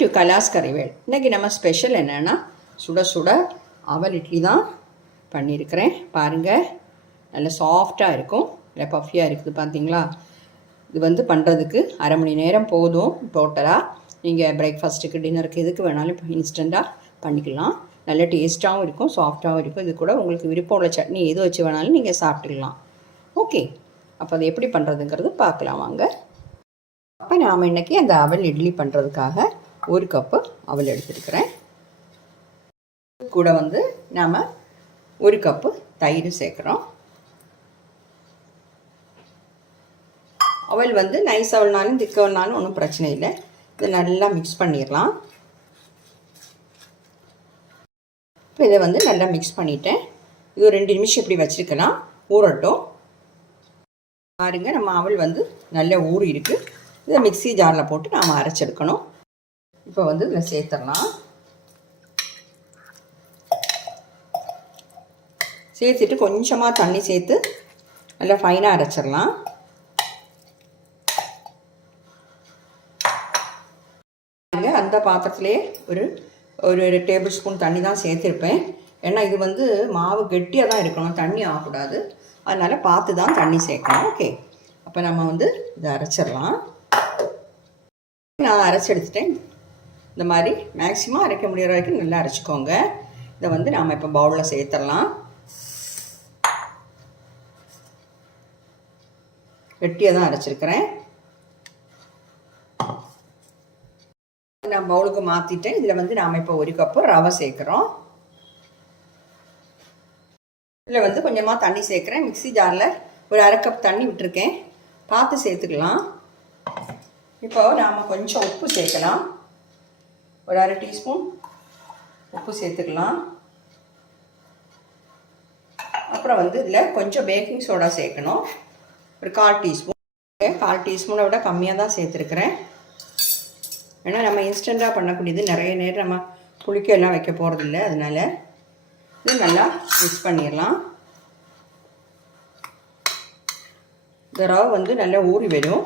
To கலாஸ் கறிவேல் இன்றைக்கி நம்ம special என்னென்னா சுட சுட அவல் இட்லி தான் பண்ணியிருக்கிறேன். பாருங்கள் நல்ல சாஃப்டாக இருக்கும். நல்ல பஃபியாக இருக்குது பார்த்தீங்களா இது வந்து பண்ணுறதுக்கு அரை மணி நேரம் போதும் டோட்டலாக நீங்கள் பிரேக்ஃபாஸ்ட்டுக்கு டின்னருக்கு எதுக்கு வேணாலும் இப்போ இன்ஸ்டண்ட்டாக பண்ணிக்கலாம். நல்ல டேஸ்ட்டாகவும் இருக்கும் சாஃப்டாகவும் இருக்கும். இது கூட உங்களுக்கு விருப்பம் உள்ள சட்னி எது வச்சு வேணாலும் நீங்கள் சாப்பிட்டுக்கலாம். ஓகே அப்போ அதை எப்படி பண்ணுறதுங்கிறது பார்க்கலாம் வாங்க. அப்போ நாம் இன்றைக்கி அந்த அவல் இட்லி பண்ணுறதுக்காக ஒரு கப்பு அவல் எடுத்துருக்கிறேன். கூட வந்து நாம் ஒரு கப்பு தயிர் சேர்க்குறோம். அவல் வந்து நைஸ் அவல்னாலும் திக்கவல்னாலும் ஒன்றும் பிரச்சனை இல்லை. இதை நல்லா மிக்ஸ் பண்ணிடலாம். இப்போ இதை வந்து நல்லா மிக்ஸ் பண்ணிட்டேன். இது ஒரு ரெண்டு நிமிஷம் இப்படி வச்சுருக்கலாம். ஊறட்டும். பாருங்கள் நம்ம அவல் வந்து நல்லா ஊறி இருக்குது இதை மிக்ஸி ஜாரில் போட்டு நாம் அரைச்செடுக்கணும். இப்போ வந்து இதில் சேர்த்துடலாம். சேர்த்துட்டு கொஞ்சமாக தண்ணி சேர்த்து நல்லா ஃபைனாக அரைச்சிடலாம். அந்த பாத்திரத்திலே ஒரு ஒரு டேபிள் ஸ்பூன் தண்ணி தான் சேர்த்துருப்பேன். ஏன்னா இது வந்து மாவு கெட்டியாக தான் இருக்கணும் தண்ணி ஆகக்கூடாது. அதனால் பார்த்து தான் தண்ணி சேர்க்கணும் ஓகே அப்போ நம்ம வந்து இதை அரைச்சிடலாம். நான் அரைச்சி எடுத்துட்டேன். இந்த மாதிரி மேக்ஸிமம் அரைக்க முடிகிற வரைக்கும் நல்லா அரைச்சிக்கோங்க. இதை வந்து நாம் இப்போ பவுலில் சேர்த்துடலாம். வெட்டியாக தான் அரைச்சிருக்கிறேன். நான் பவுலுக்கு மாற்றிட்டேன் இதில் வந்து நாம் இப்போ ஒரு கப்பு ரவை சேர்க்குறோம். இதில் வந்து கொஞ்சமாக தண்ணி சேர்க்குறேன். மிக்ஸி ஜாரில் ஒரு அரை கப் தண்ணி விட்டுருக்கேன். பார்த்து சேர்த்துக்கலாம். இப்போ நாம் கொஞ்சம் உப்பு சேர்க்கலாம். ஒரு அரை டீஸ்பூன் உப்பு சேர்த்துக்கலாம். அப்புறம் வந்து இதில் கொஞ்சம் பேக்கிங் சோடா சேர்க்கணும். ஒரு கால் டீஸ்பூன். கால் டீஸ்பூனை விட கம்மியாக தான் சேர்த்துருக்குறேன். ஏன்னா நம்ம இன்ஸ்டண்ட்டாக பண்ணக்கூடியது நிறைய நேரம் நம்ம புளிக்க எல்லாம் வைக்க போகிறதில்ல அதனால் இது நல்லா மிக்ஸ் பண்ணிடலாம். இந்த ரவை வந்து நல்லா ஊறி வரும்.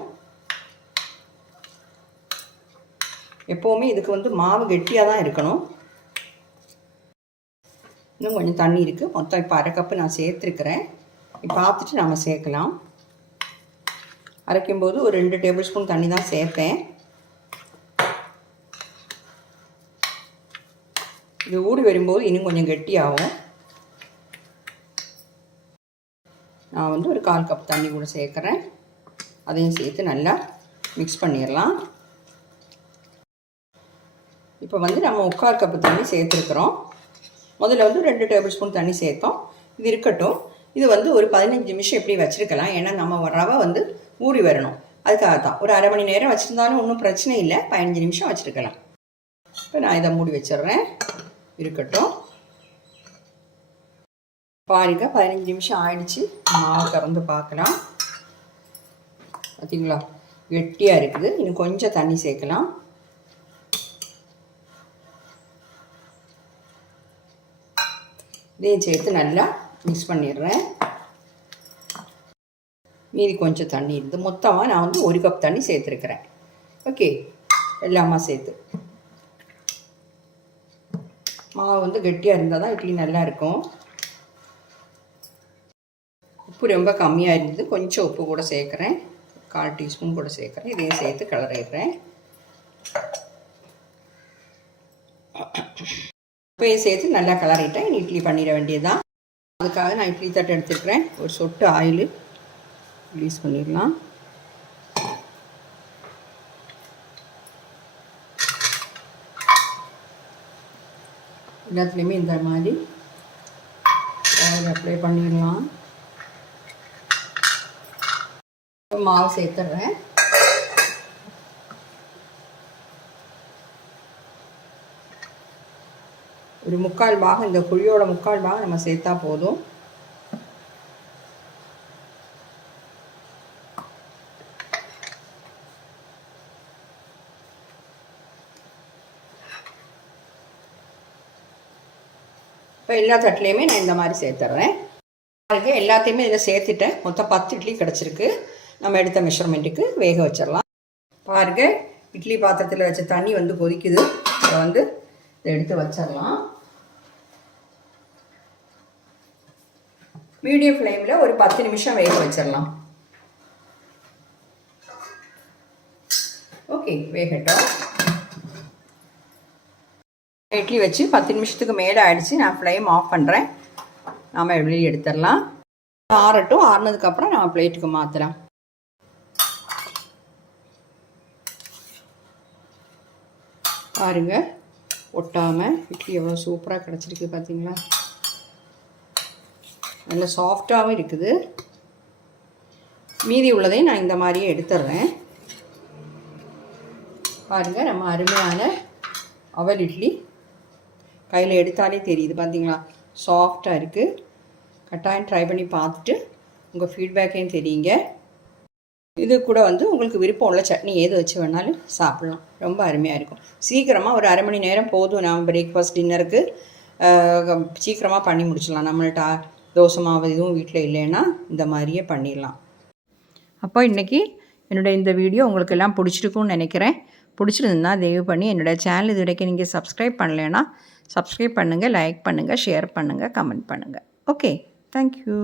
எப்போவுமே இதுக்கு வந்து மாவு கெட்டியாக தான் இருக்கணும். இன்னும் கொஞ்சம் தண்ணி இருக்குது மொத்தம் இப்போ அரை கப்பு நான் சேர்த்துருக்குறேன். இப்போ பார்த்துட்டு நாம் சேர்க்கலாம். அரைக்கும்போது ஒரு ரெண்டு டேபிள் ஸ்பூன் தண்ணி தான் சேர்ப்பேன். இது ஊடி வரும்போது இன்னும் கொஞ்சம் கெட்டியாகும். நான் வந்து ஒரு கால் கப் தண்ணி கூட சேர்க்குறேன். அதையும் சேர்த்து நல்லா மிக்ஸ் பண்ணிடலாம். இப்போ வந்து நம்ம முக்கால் கப்பு தண்ணி சேர்த்துருக்குறோம். முதல்ல வந்து ரெண்டு டேபிள் ஸ்பூன் தண்ணி சேர்த்தோம். இது இருக்கட்டும். இது வந்து ஒரு பதினஞ்சு நிமிஷம் எப்படி வச்சுருக்கலாம்? ஏன்னா நம்ம ரவை வந்து ஊறி வரணும். அதுக்காக தான். ஒரு அரை மணி நேரம் வச்சுருந்தாலும் ஒன்றும் பிரச்சனை இல்லை. பதினஞ்சு நிமிஷம் வச்சுருக்கலாம். இப்போ நான் இதை மூடி வச்சிடுறேன். இருக்கட்டும். பாருங்க பதினஞ்சு நிமிஷம் ஆயிடுச்சு. மாவு திறந்து பார்க்கலாம். பார்த்தீங்களா? கெட்டியாக இருக்குது. இன்னும் கொஞ்சம் தண்ணி சேர்க்கலாம். இதையும் சேர்த்து நல்லா மிக்ஸ் பண்ணிடுறேன். மீதி கொஞ்சம் தண்ணி இருந்து மொத்தமாக நான் வந்து ஒரு கப் தண்ணி சேர்த்துருக்குறேன். ஓகே எல்லாமா சேர்த்து. மாவு வந்து கெட்டியாக இருந்தால் தான் இட்லி நல்லாயிருக்கும் உப்பு ரொம்ப கம்மியாக இருந்தது. கொஞ்சம் உப்பு கூட சேர்க்குறேன். கால் டீஸ்பூன் கூட சேர்க்குறேன். இதையும் சேர்த்து கிளறிடுறேன். உப்பையும் சேர்த்து நல்லா கலரிட்டேன் இட்லி பண்ணிட வேண்டியதுதான். அதுக்காக நான் இட்லி தட்டு எடுத்துருக்கிறேன். ஒரு சொட்டு ஆயில். ரிலீஸ் பண்ணிடலாம். எல்லாத்துலேயுமே இந்த மாதிரி. அப்ளை பண்ணிடலாம். மாவு சேர்த்துட்றேன் ஒரு முக்கால் பாகம் இந்த குழியோட முக்கால் பாகம் நம்ம சேர்த்தா போதும். இப்போ எல்லா தட்டிலையுமே நான் இந்த மாதிரி சேர்த்துட்றேன் அதுக்கு எல்லாத்தையுமே இதில் சேர்த்துட்டேன். மொத்தம் பத்து இட்லி கிடச்சிருக்கு. நம்ம எடுத்த மெஷர்மெண்ட்டுக்கு வேக வச்சிடலாம் பாருங்கள் இட்லி பாத்திரத்தில் வச்ச தண்ணி வந்து கொதிக்குது. அதை வந்து இதை எடுத்து வச்சிடலாம் மீடியம் ஃப்ளேமில் ஒரு பத்து நிமிஷம் வேக வச்சிடலாம் ஓகே வேகட்டும். இட்லி வச்சு பத்து நிமிஷத்துக்கு மேலே ஆயிடுச்சு. நான் ஃப்ளேம் ஆஃப் பண்ணுறேன் நாம் வெளியே எடுத்துடலாம். ஆறட்டும். ஆறுனதுக்கப்புறம் நம்ம பிளேட்டுக்கு மாற்றலாம் பாருங்க. ஒட்டாமல் இட்லி எவ்வளோ சூப்பராக கிடச்சிருக்கு பார்த்தீங்களா நல்ல சாஃப்டாகவும் இருக்குது. மீதி உள்ளதையும் நான் இந்த மாதிரியே எடுத்துடுறேன் பாருங்கள் நம்ம அருமையான அவல் இட்லி. கையில் எடுத்தாலே தெரியுது பார்த்தீங்களா சாஃப்டாக இருக்குது கட்டாயம் ட்ரை பண்ணி பார்த்துட்டு உங்கள் ஃபீட்பேக்கையும் தெரியுங்க. இது கூட வந்து உங்களுக்கு விருப்பம் உள்ள சட்னி ஏது வச்சு வேணாலும் சாப்பிட்லாம். ரொம்ப அருமையாக இருக்கும். சீக்கிரமாக ஒரு அரை மணி நேரம் போதும். நான் பிரேக்ஃபாஸ்ட் டின்னருக்கு சீக்கிரமாக பண்ணி முடிச்சிடலாம். நம்மள்ட்ட தோசை மாவு எதுவும் வீட்டில் இல்லைன்னா இந்த மாதிரியே பண்ணிடலாம். அப்போ இன்றைக்கி என்னுடைய இந்த வீடியோ உங்களுக்கு எல்லாம் பிடிச்சிருக்கும்னு நினைக்கிறேன். பிடிச்சிருந்ததுன்னா தயவு பண்ணி என்னோடய சேனல் இது வரைக்கும் நீங்கள் சப்ஸ்கிரைப் பண்ணலைன்னா சப்ஸ்கிரைப் பண்ணுங்கள் லைக் பண்ணுங்கள் ஷேர் பண்ணுங்கள் கமெண்ட் பண்ணுங்கள் ஓகே தேங்க்யூ